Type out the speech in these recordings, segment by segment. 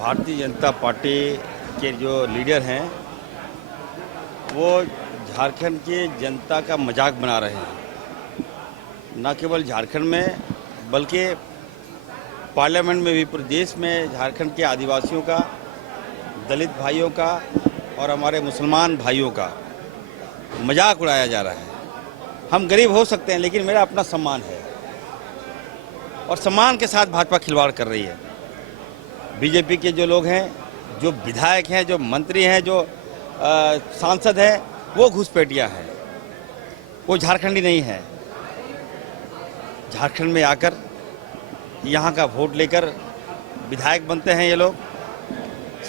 Bharatiya Janata party के जो leader हैं वो झारखंड की जनता का मजाक बना रहे हैं। न केवल झारखंड में बल्कि पार्लियामेंट में भी पूरे देश में झारखंड के आदिवासियों का, दलित भाइयों का और हमारे मुसलमान भाइयों का मजाक उड़ाया जा रहा है। हम गरीब हो सकते हैं लेकिन मेरा अपना सम्मान है और सम्मान के साथ भाजपा खिलवाड़ कर रही है। बीजेपी के जो लोग हैं, जो विधायक हैं, जो मंत्री हैं, जो सांसद हैं, वो घुसपैठिया हैं, वो झारखंडी नहीं है। झारखंड में आकर यहाँ का वोट लेकर विधायक बनते हैं, ये लोग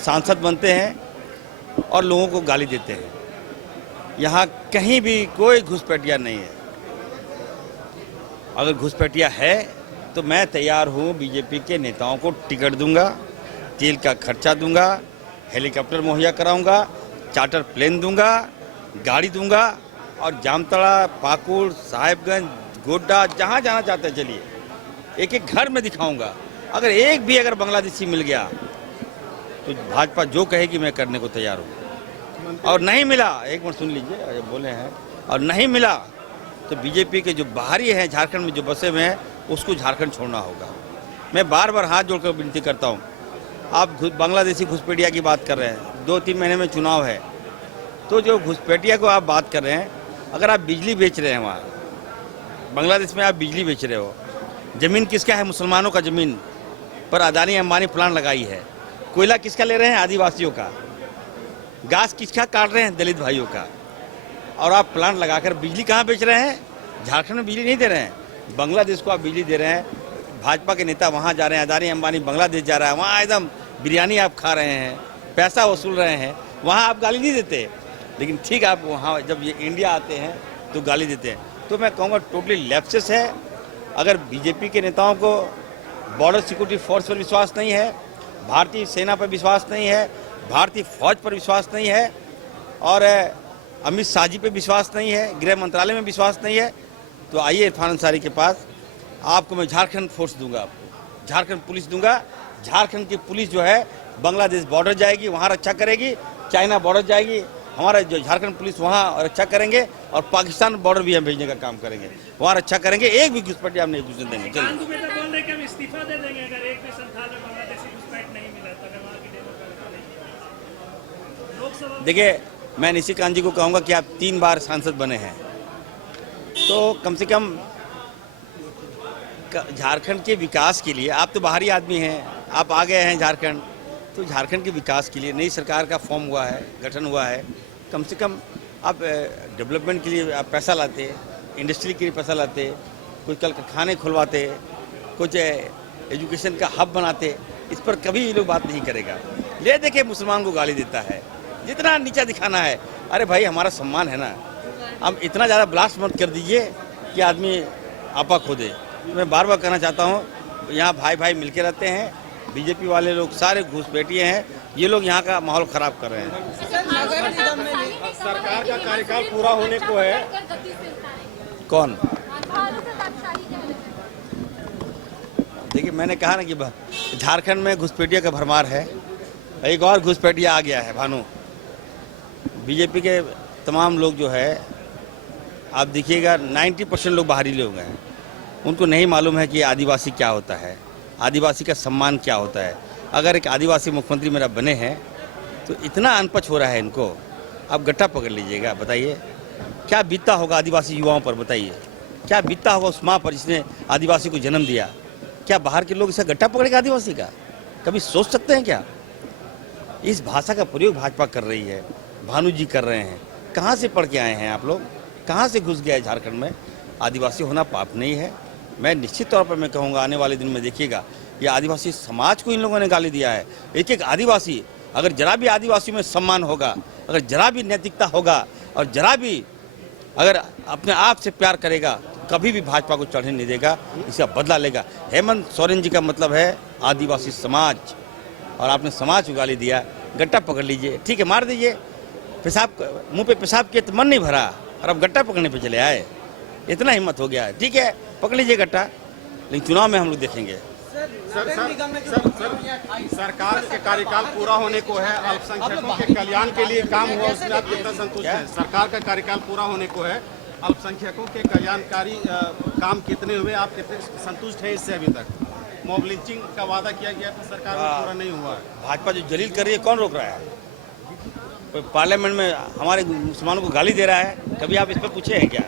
सांसद बनते हैं और लोगों को गाली देते हैं। यहाँ कहीं भी कोई घुसपैठिया नहीं है। अगर घुसपैठिया है तो मैं तैयार हूँ, बीजेपी के नेताओं को टिकट दूंगा, तेल का खर्चा दूंगा, हेलीकॉप्टर मुहैया कराऊंगा, चार्टर प्लेन दूंगा, गाड़ी दूंगा और जामताड़ा, पाकुड़, साहिबगंज, गोड्डा, जहाँ जाना चाहते हैं चलिए, एक एक घर में दिखाऊंगा। अगर एक भी अगर बांग्लादेशी मिल गया तो भाजपा जो कहेगी मैं करने को तैयार हूँ। और नहीं मिला, एक मिनट सुन लीजिए, बोले हैं, और नहीं मिला तो बीजेपी के जो बाहरी हैं झारखंड में जो बसे हुए हैं उसको झारखंड छोड़ना होगा। मैं बार बार हाथ जोड़कर विनती करता हूँ। आप बांग्लादेशी घुसपैठिया की बात कर रहे हैं, 2-3 महीने में चुनाव है, तो जो घुसपैठिया को आप बात कर रहे हैं, अगर आप बिजली बेच रहे हैं वहाँ बांग्लादेश में, आप बिजली बेच रहे हो, ज़मीन किसका है? मुसलमानों का ज़मीन पर अदानी अंबानी प्लांट लगाई है। कोयला किसका ले रहे हैं? आदिवासियों का। घास किसका काट रहे हैं? दलित भाइयों का। और आप प्लांट लगाकर बिजली कहाँ बेच रहे हैं? झारखंड में बिजली नहीं दे रहे हैं, बांग्लादेश को आप बिजली दे रहे हैं। भाजपा के नेता वहाँ जा रहे हैं, अदानी अंबानी बांग्लादेश जा रहा है, वहाँ एकदम बिरयानी आप खा रहे हैं, पैसा वसूल रहे हैं, वहाँ आप गाली नहीं देते। लेकिन ठीक, आप वहाँ जब ये इंडिया आते हैं तो गाली देते हैं। तो मैं कहूँगा टोटली लैप्सेस है। अगर बीजेपी के नेताओं को बॉर्डर सिक्योरिटी फोर्स पर विश्वास नहीं है, भारतीय सेना पर विश्वास नहीं है, भारतीय फौज पर विश्वास नहीं है और अमित शाह जी पे विश्वास नहीं है, गृह मंत्रालय में विश्वास नहीं है, तो आइए इरफान अंसारी के पास। आपको मैं झारखंड फोर्स दूंगा, आपको झारखंड पुलिस दूंगा। झारखंड की पुलिस जो है बांग्लादेश बॉर्डर जाएगी, वहाँ रक्षा करेगी, चाइना बॉर्डर जाएगी, हमारा जो झारखंड पुलिस वहाँ रक्षा करेंगे और पाकिस्तान बॉर्डर भी हम भेजने का काम करेंगे, वहाँ रक्षा करेंगे। एक भी घुसपैठिया हम नहीं घुसने देंगे। देखिए, मैं निशिकांत जी को कहूँगा कि आप 3 बार सांसद बने हैं, तो कम से कम झारखंड के विकास के लिए, आप तो बाहरी आदमी हैं, आप आ गए हैं झारखंड, तो झारखंड के विकास के लिए नई सरकार का फॉर्म हुआ है, गठन हुआ है, कम से कम आप डेवलपमेंट के लिए आप पैसा लाते, इंडस्ट्री के लिए पैसा लाते, कुछ कल कारखाने खुलवाते, कुछ एजुकेशन का हब बनाते। इस पर कभी ये लोग बात नहीं करेगा। ले देखे मुसलमान को गाली देता है, जितना नीचा दिखाना है। अरे भाई, हमारा सम्मान है ना, अब इतना ज़्यादा ब्लास्ट मत कर दीजिए कि आदमी आपा खो दे। मैं बार बार कहना चाहता हूँ, यहाँ भाई भाई मिलके रहते हैं। बीजेपी वाले लोग सारे घुसपैठिए हैं, ये लोग यहाँ का माहौल खराब कर रहे हैं। सरकार का कार्यकाल पूरा होने को है। कौन? देखिए, मैंने कहा ना कि झारखंड में घुसपैठिया का भरमार है। एक और घुसपैठिया आ गया है, भानु। बीजेपी के तमाम लोग जो है, आप देखिएगा 90% लोग बाहरी लोग हैं। उनको नहीं मालूम है कि आदिवासी क्या होता है, आदिवासी का सम्मान क्या होता है। अगर एक आदिवासी मुख्यमंत्री मेरा बने हैं तो इतना अनपढ़ हो रहा है इनको। आप गट्टा पकड़ लीजिएगा, बताइए क्या बीतता होगा आदिवासी युवाओं पर। बताइए क्या बीतता होगा उस माँ पर जिसने आदिवासी को जन्म दिया। क्या बाहर के लोग इसे गट्टा पकड़ेगा आदिवासी का? कभी सोच सकते हैं क्या? इस भाषा का प्रयोग भाजपा कर रही है, भानु जी कर रहे हैं। कहाँ से पढ़ के आए हैं आप लोग? कहाँ से घुस गया है झारखंड में? आदिवासी होना पाप नहीं है। मैं निश्चित तौर पर मैं कहूँगा, आने वाले दिन में देखिएगा, ये आदिवासी समाज को इन लोगों ने गाली दिया है। एक एक आदिवासी, अगर जरा भी आदिवासी में सम्मान होगा, अगर जरा भी नैतिकता होगा और जरा भी अगर अपने आप से प्यार करेगा, कभी भी भाजपा को चढ़ने नहीं देगा, इसका बदला लेगा। हेमंत सोरेन जी का मतलब है आदिवासी समाज, और आपने समाज को गाली दिया। गट्टा पकड़ लीजिए, ठीक है, मार दीजिए। पेशाब मुंह पे पेशाब किए तो मन नहीं भरा और अब गट्टा पकड़ने पे चले आए। इतना हिम्मत हो गया है, ठीक है, पकड़ लीजिए गट्टा, लेकिन चुनाव में हम लोग देखेंगे। सरकार के कार्यकाल पूरा होने को है, अल्पसंख्यकों के कल्याण के लिए काम हुआ, उसमें आप कितना संतुष्ट हैं? सरकार का कार्यकाल पूरा होने को है, अल्पसंख्यकों के कल्याणकारी काम कितने हुए, आप कितने संतुष्ट हैं इससे? अभी तक मॉब लिंचिंग का वादा किया गया था, सरकार में पूरा नहीं हुआ है। भाजपा जो जलील कर रही है, कौन रोक रहा है? कोई पार्लियामेंट में हमारे मुसलमानों को गाली दे रहा है, कभी आप इस पर पूछे हैं क्या?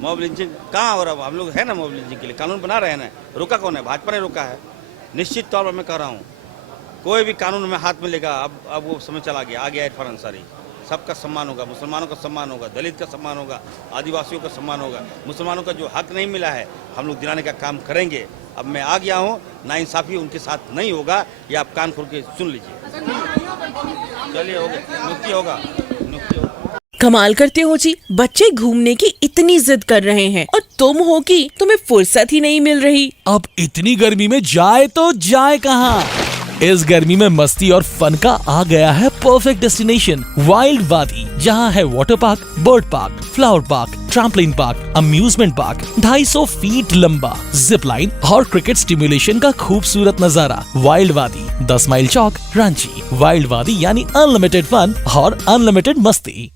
मॉब लिंचिंग कहाँ हो रहा है? हम लोग है ना मॉब लिंचिंग के लिए कानून बना रहे हैं ना, रोका कौन है? भाजपा ने रोका है। निश्चित तौर पर मैं कह रहा हूँ, कोई भी कानून में हाथ में लेगा, अब वो समय चला गया, आ गया इरफान अंसारी। सबका सम्मान होगा, मुसलमानों का सम्मान होगा, दलित का सम्मान होगा, आदिवासियों का सम्मान होगा। मुसलमानों का जो हक नहीं मिला है हम लोग दिलाने का काम करेंगे। अब मैं आ गया हूँ, नाइंसाफ़ी उनके साथ नहीं होगा, ये आप कान खोल के सुन लीजिए। चलिए हो गया, मुक्ति होगा, मुक्ति होगा। कमाल करते हो जी, बच्चे घूमने की इतनी जिद कर रहे हैं और तुम हो कि तुम्हें फुर्सत ही नहीं मिल रही। अब इतनी गर्मी में जाए तो जाए कहाँ? इस गर्मी में मस्ती और फन का आ गया है परफेक्ट डेस्टिनेशन, वाइल्ड वादी, जहाँ है water park, bird park, flower park, trampoline park, amusement park, 250 feet लंबा, जिप लाइन और क्रिकेट स्टिमुलेशन का खूबसूरत नजारा। वाइल्ड वादी, 10 माइल चौक, रांची। वाइल्ड वादी यानी अनलिमिटेड फन और अनलिमिटेड मस्ती।